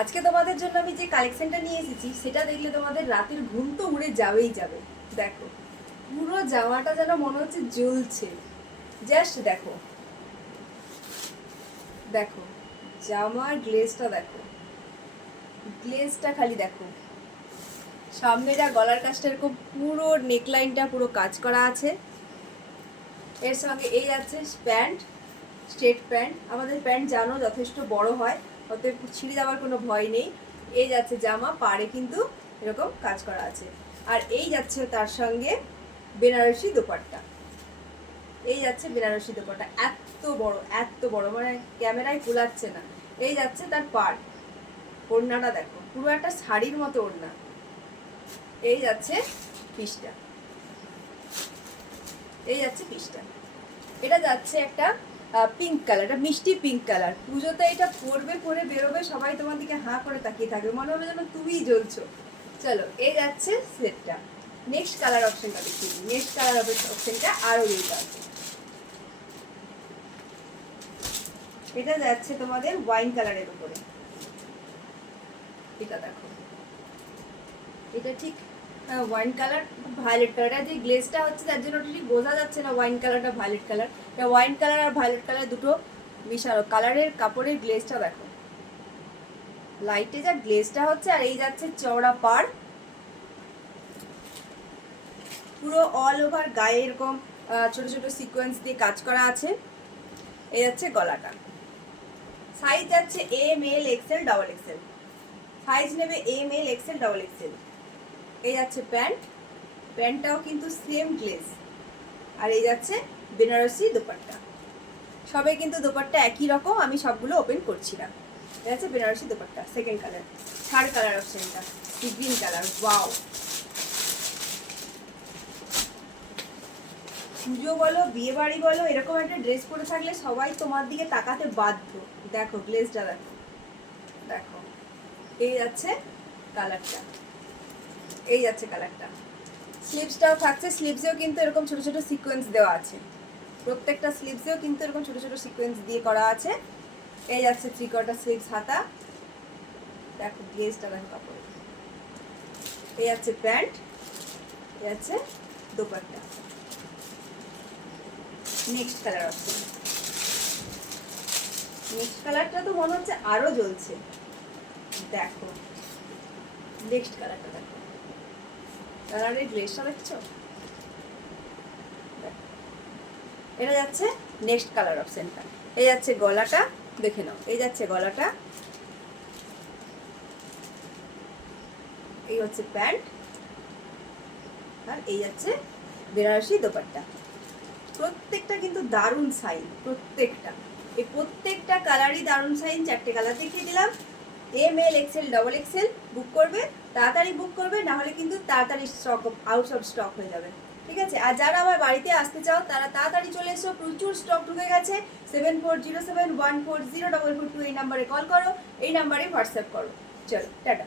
আজকে তোমাদের জন্য আমি যে কালেকশনটা নিয়ে এসেছি সেটা দেখলে তোমাদের রাতের ঘুম তো উড়ে যাবেই যাবে। দেখো পুরো জামাটা যেন মনে হচ্ছে জ্বলছে। জাস্ট দেখো, দেখো জামার গ্লেজটা দেখো, গ্লেজটা খালি দেখো। সামনেটা গলার কাজটা এরকম পুরো নেকলাইনটা পুরো কাজ করা আছে। এর সঙ্গে এই যাচ্ছে প্যান্ট, স্ট্রেট প্যান্ট। আমাদের প্যান্ট জানো যথেষ্ট বড় হয়, অতএব ছিঁড়ে যাওয়ার কোনো ভয় নেই। এই যাচ্ছে জামা, পাড়ে কিন্তু এরকম কাজ করা আছে। আর এই যাচ্ছে তার সঙ্গে বেনারসি দোপাট্টা। এই যাচ্ছে বেনারসি দোপাট্টা, এত বড় এত বড়, মানে ক্যামেরায় কুলাচ্ছে না। এই যাচ্ছে তার পাড়, ওড়নাটা দেখো পুরো একটা শাড়ির মতো ওড়না। এই যাচ্ছে পিসটা, এই যাচ্ছে পিসটা। এটা যাচ্ছে একটা পিঙ্ক কালার, এটা মিষ্টি পিঙ্ক কালার। পুজোতে এটা পরবে, পরে বেরোবে, সবাই তোমার দিকে হাঁ করে তাকিয়ে থাকবে, মনে হলো যেন তুমিই জ্বলছো। চলো এই যাচ্ছে সেটটা। নেক্সট কালার অপশনটা দেখিয়ে দিই। নেক্সট কালার অপশনটা আরও এইটা আছে। এটা যাচ্ছে তোমাদের ওয়াইন কালারের উপরে। এটা দেখো, এটা ঠিক ওয়াইন কালার, ভায়োলেট কালার। যে গ্লেজটা হচ্ছে তার জন্য ঠিক বোঝা যাচ্ছে না ওয়াইন কালারটা ভায়োলেট কালার। ওয়াইন কালার আর ভায়োলেট কালার দুটো মিশানো কালারের কাপড়ের গ্লেজটা দেখো, লাইটে যা গ্লেজটা হচ্ছে। আর এই যাচ্ছে চওড়া পাড়, পুরো অল ওভার গায়ে এরকম ছোট ছোট সিকোয়েন্স দিয়ে কাজ করা আছে। এই যাচ্ছে গলাটা। সাইজ যাচ্ছে M L XL double XL. Size নেবে M L XL double XL. এই যাচ্ছে প্যান্ট, প্যান্টটাও কিন্তু সেম গ্লেজ। আর এই যাচ্ছে বেনারসি দোপাট্টা। সবাই কিন্তু দোপাট্টা একই রকম, আমি সবগুলো ওপেন করছি না। এটা হচ্ছে Benarasi dupatta. Second colour, third colour অপশনটা গ্রিন কালার। ওয়াও, পুজো বলো বিয়ে বাড়ি বলো, এরকম একটা ড্রেস পরে থাকলে সবাই তোমার দিকে তাকাতে বাধ্য। দেখো গ্লেজটা দেখো, দেখো এই যাচ্ছে কালারটা, এই যাচ্ছে কালারটা। স্লিভসটাও থাকছে, স্লিভসেও কিন্তু এরকম ছোট ছোট সিকোয়েন্স দেওয়া আছে। প্রত্যেকটা স্লিভসেও কিন্তু এরকম ছোট ছোট সিকোয়েন্স দিয়ে করা আছে। এই যাচ্ছে 3/4 স্লিভস হাতা। দেখো গ্লেজটা দেখো কাপড়। এই যাচ্ছে প্যান্ট, এই যাচ্ছে dupatta. Next colour option, next কালারটা তো মনে হচ্ছে আরো জ্বলছে। দেখো নেক্সট কালারটা দেখো, কালারের ড্রেসটা দেখছো। এটা যাচ্ছে নেক্সট কালার অপশনটা। এই যাচ্ছে গলাটা, দেখে নাও। এই যাচ্ছে গলাটা, এই হচ্ছে প্যান্ট, আর এই যাচ্ছে বেনারসি দোপাট্টা। প্রত্যেকটা কিন্তু দারুণ সাইন, প্রত্যেকটা। এই প্রত্যেকটা কালারই দারুণ সাইন। 4টে কালার দেখিয়ে দিলাম। M L XL double XL book করবে, তাড়াতাড়ি বুক করবে, না হলে কিন্তু তাড়াতাড়ি স্টক আউট অফ স্টক হয়ে যাবে। ঠিক আছে? আর যারা আমার বাড়িতে আসতে চাও তারা তাড়াতাড়ি চলে এসো, প্রচুর স্টক ঢুকে গেছে। 7407140442 এই নাম্বারে কল করো, এই নাম্বারে হোয়াটসঅ্যাপ করো। চলো টাটা।